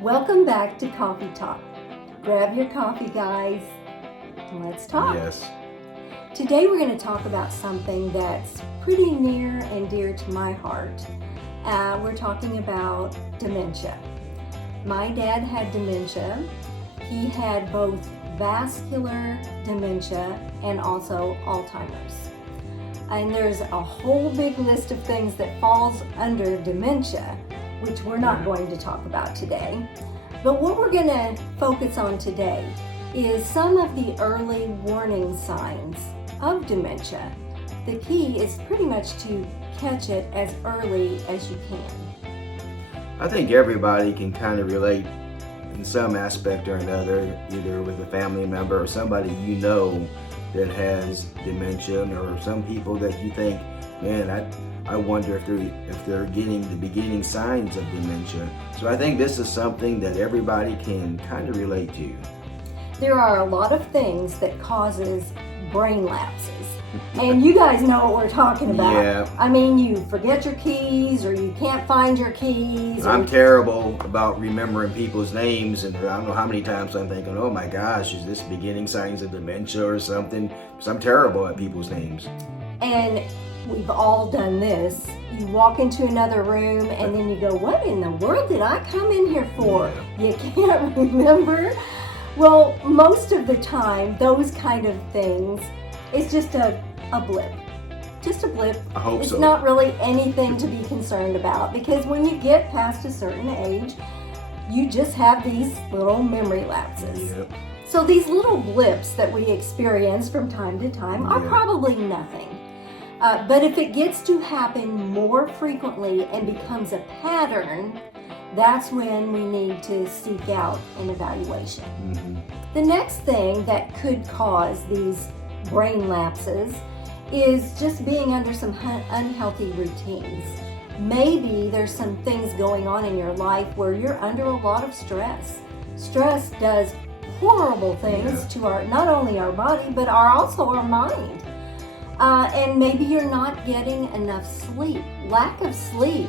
Welcome back to Coffee Talk. Grab your coffee, guys, and let's talk. Yes. Today we're going to talk about something that's pretty near and dear to my heart. We're talking about dementia. My dad had dementia. He had both vascular dementia and also Alzheimer's. And there's a whole big list of things that falls under dementia, which we're not going to talk about today. But what we're going to focus on today is some of the early warning signs of dementia. The key is pretty much to catch it as early as you can. I think everybody can kind of relate in some aspect or another, either with a family member or somebody you know that has dementia, or some people that you think, man, I wonder if they're getting the beginning signs of dementia. So I think this is something that everybody can kind of relate to. There are a lot of things that causes brain lapses. And you guys know what we're talking about. Yeah. I mean, you forget your keys, or you can't find your keys. I'm terrible about remembering people's names, and I don't know how many times I'm thinking, oh my gosh, is this beginning signs of dementia or something? Because I'm terrible at people's names. And we've all done this. You walk into another room and then you go, what in the world did I come in here for? Yeah. You can't remember. Well, most of the time, those kind of things, it's just a blip. Just a blip. I hope it's so. not really anything to be concerned about, because when you get past a certain age, you just have these little memory lapses. Yep. So these little blips that we experience from time to time are probably nothing. But if it gets to happen more frequently and becomes a pattern, that's when we need to seek out an evaluation. Mm-hmm. The next thing that could cause these brain lapses is just being under some unhealthy routines. Maybe there's some things going on in your life where you're under a lot of stress. Stress does horrible things to not only our body, but also our mind. And maybe you're not getting enough sleep. Lack of sleep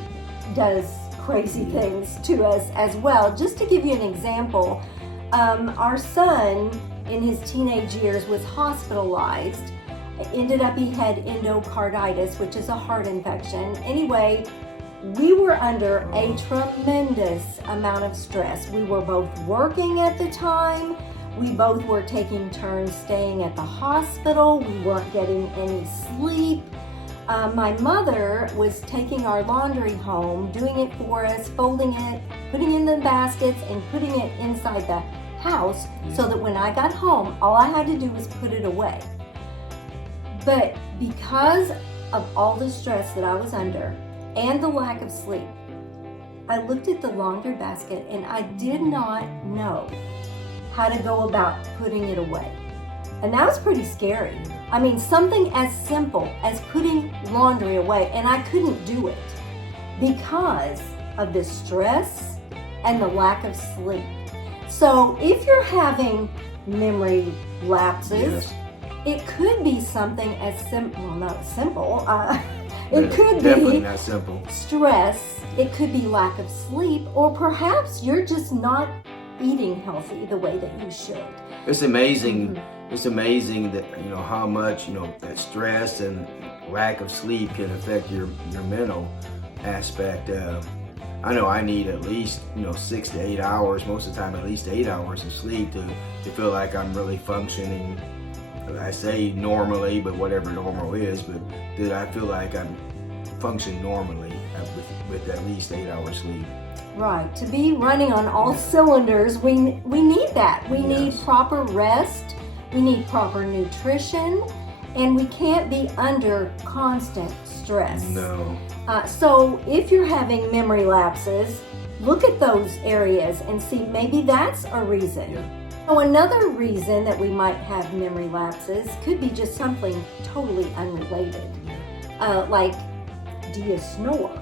does crazy things to us as well. Just to give you an example, our son in his teenage years was hospitalized. Ended up he had endocarditis, which is a heart infection. Anyway, we were under a tremendous amount of stress. We were both working at the time. We both were taking turns staying at the hospital. We weren't getting any sleep. My mother was taking our laundry home, doing it for us, folding it, putting it in the baskets, and putting it inside the house so that when I got home, all I had to do was put it away. But because of all the stress that I was under and the lack of sleep, I looked at the laundry basket and I did not know how to go about putting it away. And that was pretty scary. I mean, something as simple as putting laundry away, and I couldn't do it because of the stress and the lack of sleep. So if you're having memory lapses, it could be something as simple, well, not simple, it could definitely be not simple. Stress, it could be lack of sleep, or perhaps you're just not eating healthy the way that you should. It's amazing. It's amazing that how much that stress and lack of sleep can affect your mental aspect. I know I need at least 6 to 8 hours, most of the time at least 8 hours of sleep to feel like I'm really functioning. I say normally, but whatever normal is, but that I feel like I'm functioning normally with at least 8 hours sleep. Right. To be running on all cylinders, we need that. We need proper rest. We need proper nutrition, and we can't be under constant stress. No. So if you're having memory lapses, look at those areas and see maybe that's a reason. Yeah. So another reason that we might have memory lapses could be just something totally unrelated. Like, do you snore?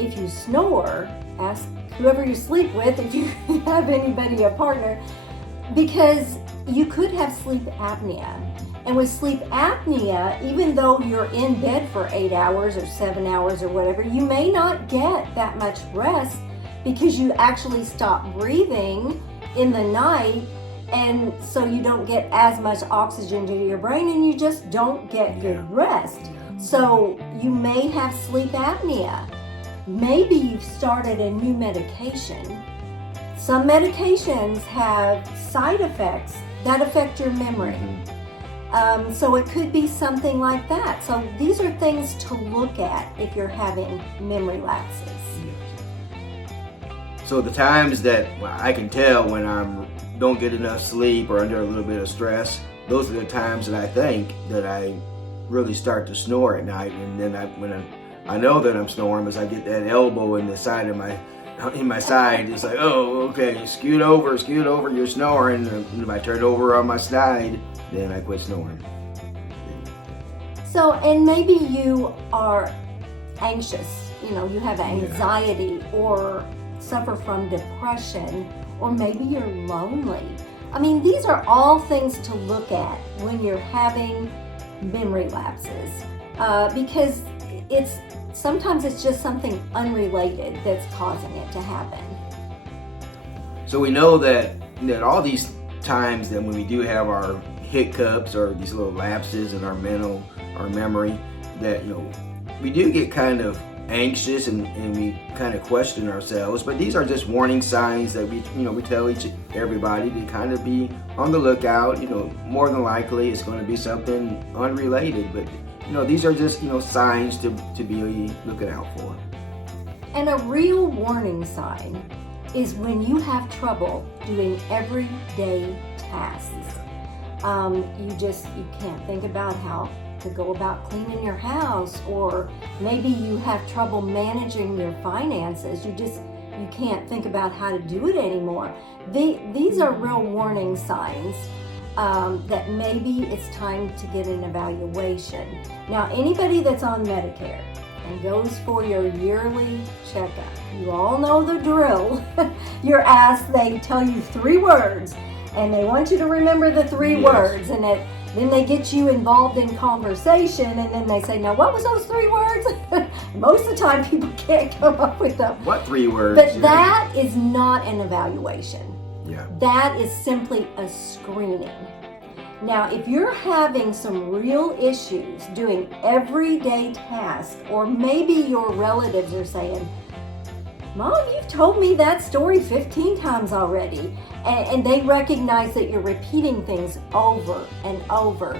If you snore, ask whoever you sleep with if you have anybody, a partner, because you could have sleep apnea. And with sleep apnea, even though you're in bed for 8 hours or 7 hours or whatever, you may not get that much rest because you actually stop breathing in the night, and so you don't get as much oxygen to your brain, and you just don't get good rest. So you may have sleep apnea. Maybe you've started a new medication. Some medications have side effects that affect your memory. So it could be something like that. So these are things to look at if you're having memory lapses. So the times that I can tell when I don't get enough sleep or under a little bit of stress, those are the times that I think that I really start to snore at night. And then when I know that I'm snoring, as I get that elbow in the side of my side, it's like, oh, okay, scoot over, you're snoring. And if I turn over on my side, then I quit snoring. So, and maybe you are anxious, you have anxiety or suffer from depression, or maybe you're lonely. I mean, these are all things to look at when you're having memory lapses, because sometimes it's just something unrelated that's causing it to happen. So we know that all these times that when we do have our hiccups or these little lapses in our memory, that we do get kind of anxious and we kind of question ourselves. But these are just warning signs that we tell everybody to kind of be on the lookout. More than likely it's going to be something unrelated, but these are just signs to be looking out for. And a real warning sign is when you have trouble doing everyday tasks. You can't think about how to go about cleaning your house, or maybe you have trouble managing your finances. You can't think about how to do it anymore. These are real warning signs that maybe it's time to get an evaluation. Now, anybody that's on Medicare and goes for your yearly checkup, you all know the drill. You're asked, they tell you 3 words, and they want you to remember the 3 words, and then they get you involved in conversation, and then they say, now what was those 3 words? Most of the time people can't come up with them. What 3 words? But that is not an evaluation. Yeah. That is simply a screening. Now, if you're having some real issues doing everyday tasks, or maybe your relatives are saying, Mom, you've told me that story 15 times already, and they recognize that you're repeating things over and over,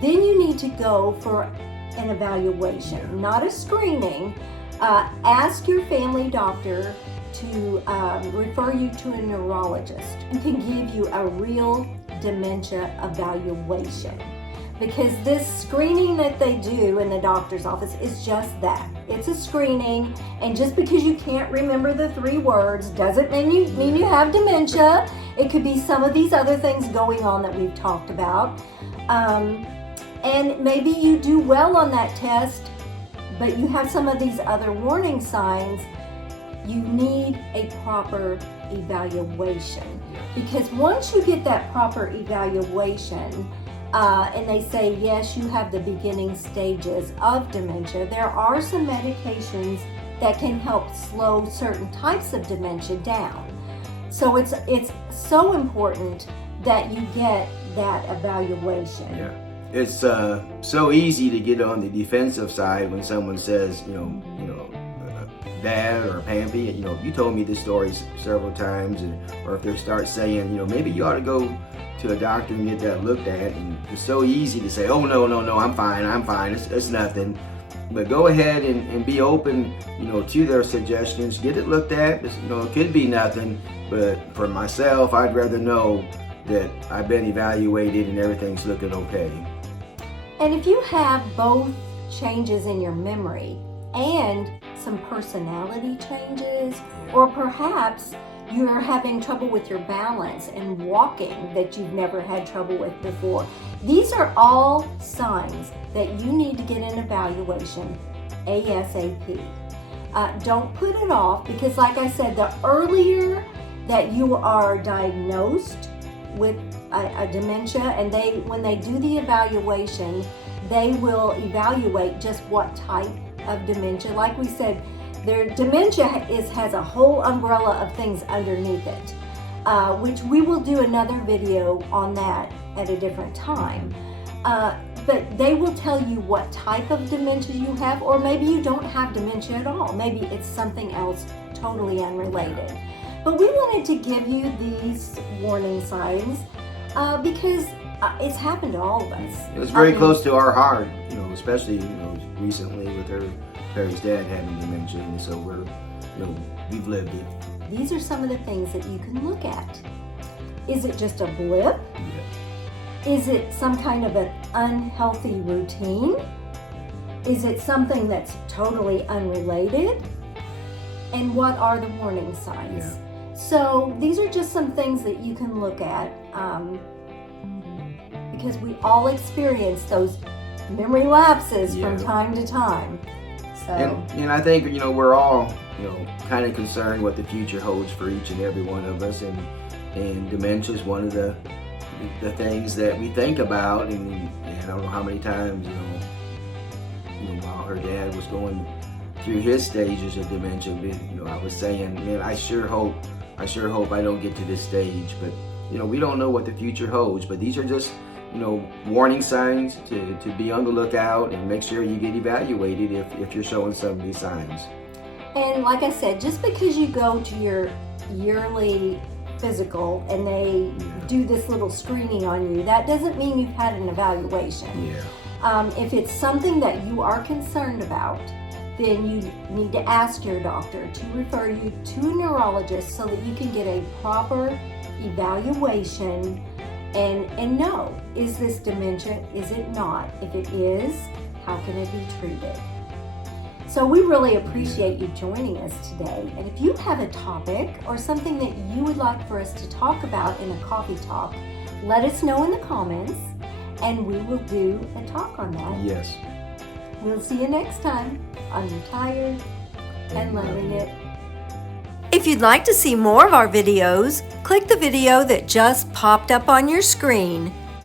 then you need to go for an evaluation, not a screening. Ask your family doctor to refer you to a neurologist who can give you a real dementia evaluation. Because this screening that they do in the doctor's office is just that. It's a screening, and just because you can't remember the 3 words doesn't mean you have dementia. It could be some of these other things going on that we've talked about. And maybe you do well on that test, but you have some of these other warning signs. You need a proper evaluation. Because once you get that proper evaluation, and they say, yes, you have the beginning stages of dementia, there are some medications that can help slow certain types of dementia down. So it's so important that you get that evaluation. Yeah. It's so easy to get on the defensive side when someone says, Dad or Pampy, you told me this story several times, or if they start saying, maybe you ought to go to a doctor and get that looked at, and it's so easy to say, oh no, I'm fine, it's nothing. But go ahead and be open, to their suggestions. Get it looked at. It could be nothing, but for myself, I'd rather know that I've been evaluated and everything's looking okay. And if you have both changes in your memory and some personality changes, or perhaps you're having trouble with your balance and walking that you've never had trouble with before, these are all signs that you need to get an evaluation ASAP. Don't put it off, because like I said, the earlier that you are diagnosed with a dementia, and when they do the evaluation, they will evaluate just what type of dementia. Like we said, Their dementia has a whole umbrella of things underneath it, which we will do another video on that at a different time. But they will tell you what type of dementia you have, or maybe you don't have dementia at all. Maybe it's something else totally unrelated. But we wanted to give you these warning signs because it's happened to all of us. It was very close to our heart, especially, recently with Terry's dad having dementia, and so we've lived it. These are some of the things that you can look at. Is it just a blip? Yeah. Is it some kind of an unhealthy routine? Is it something that's totally unrelated? And what are the warning signs? Yeah. So these are just some things that you can look at because we all experience those memory lapses from time to time. So. And I think, we're all, kind of concerned what the future holds for each and every one of us. And dementia is one of the things that we think about. And I don't know how many times, while her dad was going through his stages of dementia, I was saying, man, I sure hope I don't get to this stage. But, we don't know what the future holds. But these are just, warning signs to be on the lookout and make sure you get evaluated if you're showing some of these signs. And like I said, just because you go to your yearly physical and they do this little screening on you, that doesn't mean you've had an evaluation. Yeah. If it's something that you are concerned about, then you need to ask your doctor to refer you to a neurologist so that you can get a proper evaluation and know, is this dementia? Is it not? If it is, how can it be treated? So we really appreciate you joining us today. And if you have a topic or something that you would like for us to talk about in a coffee talk, let us know in the comments and we will do a talk on that. Yes. We'll see you next time on Retired and Loving It. If you'd like to see more of our videos, click the video that just popped up on your screen.